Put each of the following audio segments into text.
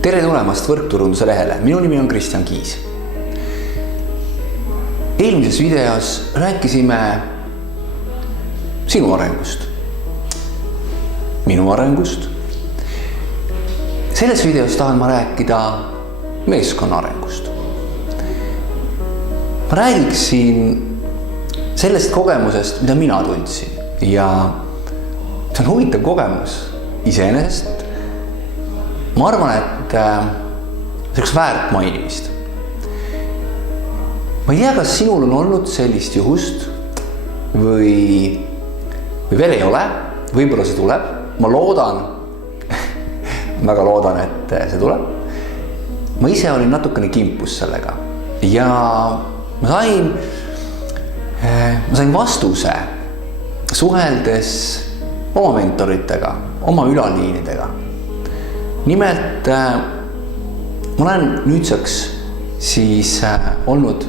Tere tulemast Võrkturunduse lehele, minu nimi on Kristjan Kiis. Eelmises videos rääkisime sinu arengust, minu arengust. Selles videos tahan ma rääkida meeskonna arengust. Ma räägiksin sellest kogemusest, mida mina tundsin, ja see on huvitav kogemus iseenesest. Ma arvan, et see oleks väärt mainimist. Ma ei tea, kas sinul on olnud sellist juhust või veel ei ole, võib-olla see tuleb. Ma loodan, väga loodan, et see tuleb. Ma ise olin natukene kimpus sellega ja ma sain vastuse suheldes oma mentoritega, oma ülaliinidega. Nimelt, ma olen nüüdseks siis olnud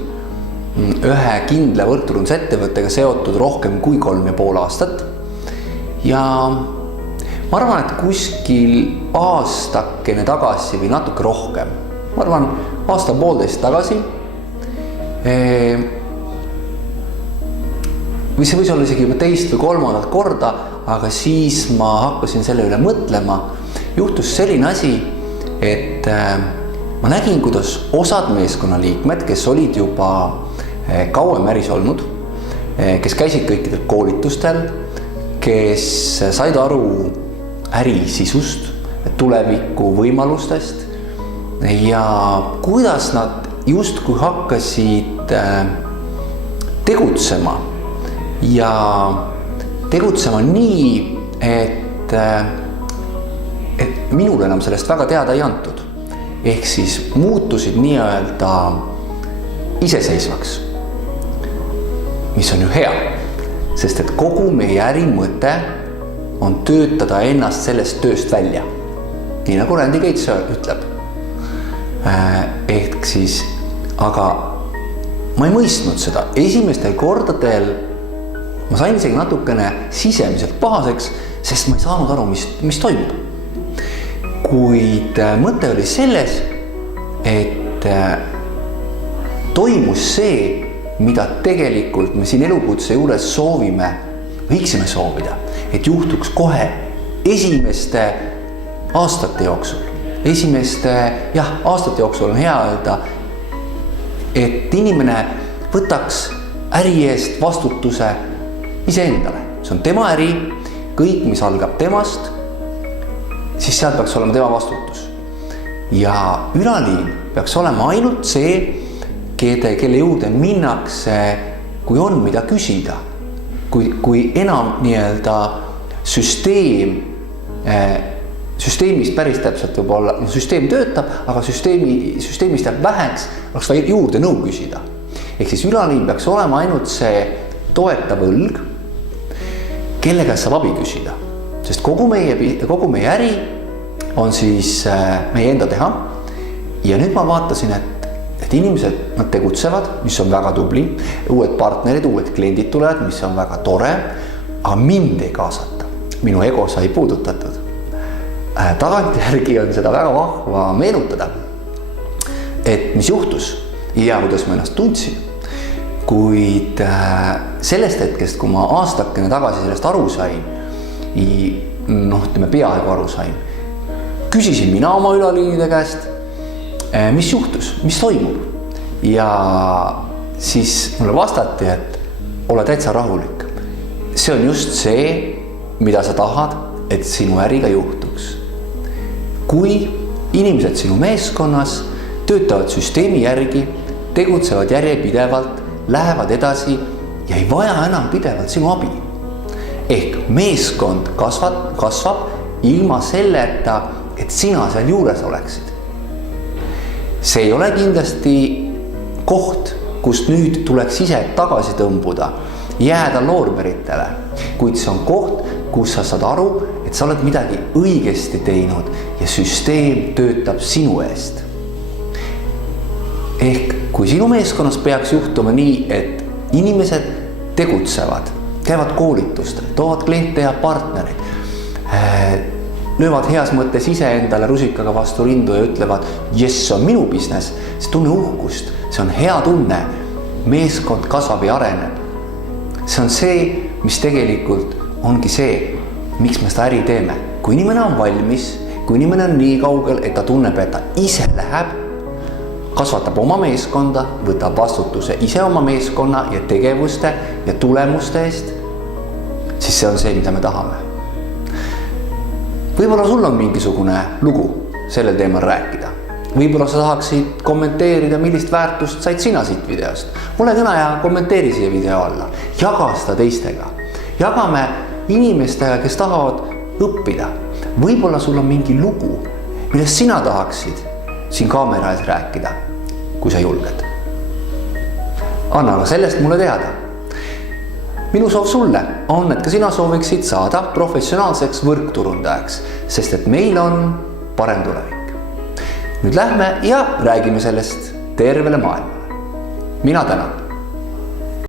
ühe kindla võrkturundusettevõttega seotud rohkem kui 3,5 aastat. Ja ma arvan, et kuskil aastakene tagasi või natuke rohkem, ma arvan aasta-poolteist tagasi, või see võis olla isegi juba teist või kolmandat korda, aga siis ma hakkasin selle üle mõtlema. Juhtus selline asi, et ma nägin, kuidas osad meeskonnaliikmed, kes olid juba kauem äris olnud, kes käisid kõikidel koolitustel, kes said aru äri sisust, tuleviku võimalustest ja kuidas nad justkui hakkasid tegutsema ja tegutsema nii, et minul enam sellest väga teada ei antud. Ehk siis muutusid nii-öelda iseseisvaks, mis on ju hea, sest et kogu meie äri mõte on töötada ennast sellest tööst välja. Nii nagu Randy Gates ütleb. Ehk siis, aga ma ei mõistnud seda. Esimestel kordadel ma sain isegi natukene sisemiselt pahaseks, sest ma ei saanud aru, mis toimub. Kuid mõte oli selles, et toimus see, mida tegelikult me siin elukutse juures võiksime soovida, et juhtuks kohe esimeste aastate jooksul. Aastate jooksul on hea öelda, et inimene võtaks äri eest vastutuse iseendale. See on tema äri, kõik, mis algab temast, siis seal peaks olema tema vastutus. Ja ülaliin peaks olema ainult see, kelle juurde minnakse, kui on mida küsida. Kui enam nii-öelda süsteemist päris täpselt võib olla, süsteem töötab, aga süsteemist jääb väheks, oleks vaja juurde nõu küsida. Ehk siis ülaliin peaks olema ainult see toetav õlg, kelle käest saab abi küsida. Sest kogu meie äri on siis meie enda teha. Ja nüüd ma vaatasin, et inimesed, nad tegutsevad, mis on väga tubli. Uued partnerid, uued kliendid tulevad, mis on väga tore. Aga mind ei kaasata. Minu ego sai puudutatud. Tagantjärgi on seda väga vahva meenutada. Et mis juhtus ja kuidas ma ennast tundsin. Kuid sellest hetkest, kui ma aastakene tagasi sellest aru sain, peaaegu aru sain. Küsisin mina oma ülaliinide käest, mis juhtus, mis toimub. Ja siis mulle vastati, et ole täitsa rahulik. See on just see, mida sa tahad, et sinu äriga juhtuks. Kui inimesed sinu meeskonnas töötavad süsteemi järgi, tegutsevad järjepidevalt, lähevad edasi ja ei vaja enam pidevalt sinu abi. Ehk meeskond kasvab ilma selleta, et sina seal juures oleksid. See ei ole kindlasti koht, kust nüüd tuleks ise tagasi tõmbuda, jääda loorberitele, kuid see on koht, kus sa saad aru, et sa oled midagi õigesti teinud ja süsteem töötab sinu eest. Ehk kui sinu meeskonnas peaks juhtuma nii, et inimesed tegutsevad, käivad koolitustel, toovad kliente ja partnerid, löövad heas mõttes ise endale rusikaga vastu rindu ja ütlevad, jess, see on minu business, see tunne uhkust, see on hea tunne, meeskond kasvab ja areneb. See on see, mis tegelikult ongi see, miks me seda äri teeme. Kui inimene on valmis, kui inimene on nii kaugel, et ta tunneb, et ta ise läheb, kasvatab oma meeskonda, võtab vastutuse ise oma meeskonna ja tegevuste ja tulemuste eest, siis see on see, mida me tahame. Võib-olla sul on mingisugune lugu sellel teemal rääkida. Võib-olla sa tahaksid kommenteerida, millist väärtust said sina siit videost. Ole kõna ja kommenteeri siia video alla. Jaga seda teistega. Jagame inimestega, kes tahavad õppida. Võib-olla sul on mingi lugu, millest sina tahaksid siin kaamera ees rääkida, kui sa julged. Anna aga sellest mulle teada. Minu soov sulle on, et ka sina sooviksid saada professionaalseks võrkturundajaks, sest et meil on parem tulevik. Nüüd lähme ja räägime sellest tervele maailmale. Mina tänan.